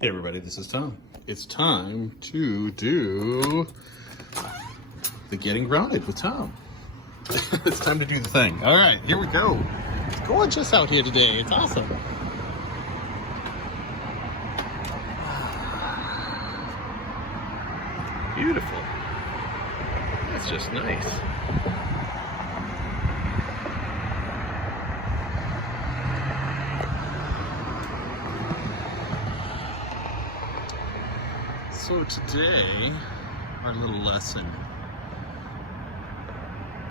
Hey everybody, this is Tom. It's time to do the Getting Grounded with Tom. It's time to do the thing. All right, here we go. It's gorgeous out here today. It's awesome. Beautiful. That's just nice. So today, our little lesson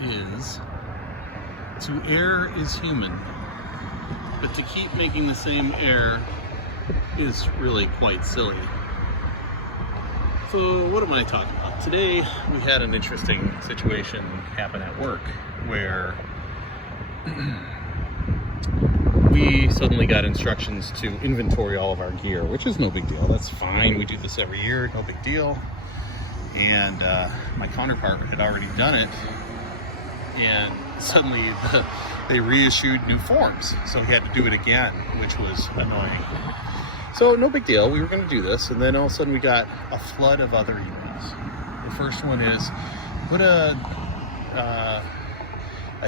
is to err is human, but to keep making the same error is really quite silly. So what am I talking about? Today, we had an interesting situation happen at work where we suddenly got instructions to inventory all of our gear, which is no big deal. That's fine. We do this every year, no big deal. And my counterpart had already done it, and suddenly they reissued new forms, so he had to do it again, which was annoying. So no big deal. We were going to do this, and then all of a sudden we got a flood of other emails. The first one is put a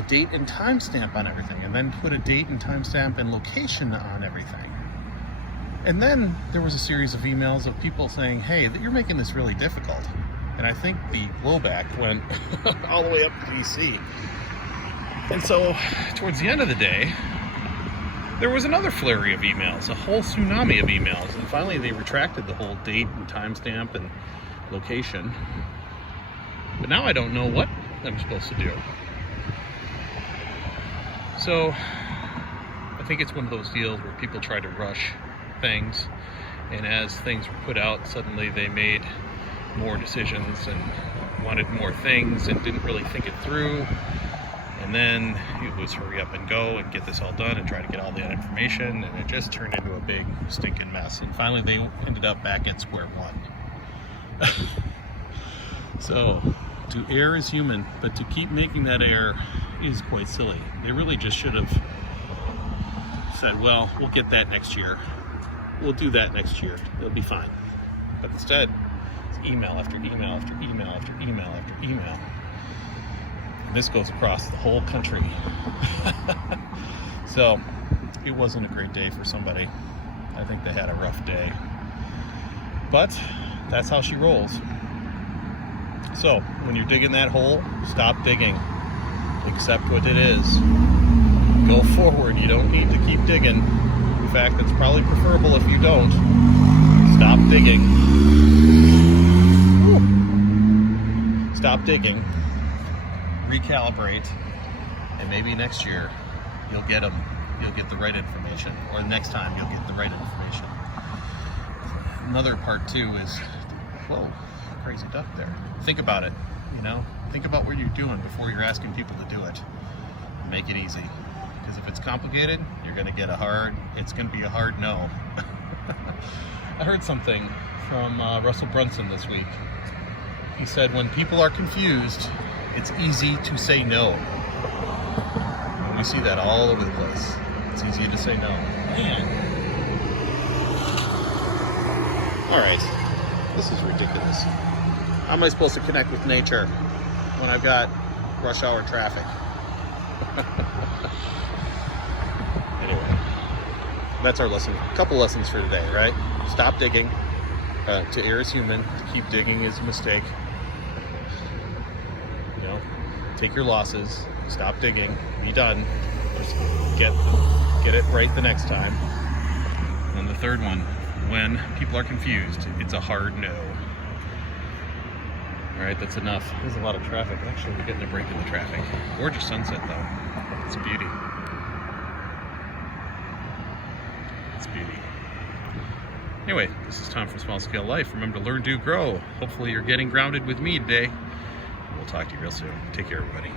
date and timestamp on everything, and then put a date and timestamp and location on everything. And then there was a series of emails of people saying, hey, you're making this really difficult. And I think the blowback went all the way up to DC. And so towards the end of the day, there was another flurry of emails, a whole tsunami of emails. And finally they retracted the whole date and timestamp and location. But now I don't know what I'm supposed to do. So I think it's one of those deals where people try to rush things, and as things were put out, suddenly they made more decisions and wanted more things and didn't really think it through. And then it was hurry up and go and get this all done and try to get all that information, and it just turned into a big stinking mess. And finally they ended up back at square one. So to err is human, but to keep making that error is quite silly. They really just should have said, well, we'll get that next year. We'll do that next year. It'll be fine. But instead, it's email after email after email after email after email. And this goes across the whole country. So it wasn't a great day for somebody. I think they had a rough day. But that's how she rolls. So when you're digging that hole, stop digging. Accept what it is. Go forward. You don't need to keep digging. In fact, it's probably preferable if you don't. Stop digging. Woo. Stop digging. Recalibrate. And maybe next year you'll get them. You'll get the right information. Or next time you'll get the right information. Another part too is, whoa, crazy duck there. Think about it. Think about what you're doing before you're asking people to do it. Make it easy. Because if it's complicated, you're going to get it's going to be a hard no. I heard something from Russell Brunson this week. He said, when people are confused, it's easy to say no. And we see that all over the place. It's easy to say no. Man. All right. This is ridiculous. How am I supposed to connect with nature when I've got rush hour traffic? Anyway, that's our lesson. A couple lessons for today, right? Stop digging. To err is human. To keep digging is a mistake. Take your losses. Stop digging. Be done. Just get it right the next time. And the third one, when people are confused, it's a hard no. All right, that's enough. There's a lot of traffic. Actually, we're getting a break in the traffic. Gorgeous sunset, though. It's a beauty. It's a beauty. Anyway, this is Tom from Small Scale Life. Remember to learn, do, grow. Hopefully you're getting grounded with me today. We'll talk to you real soon. Take care, everybody.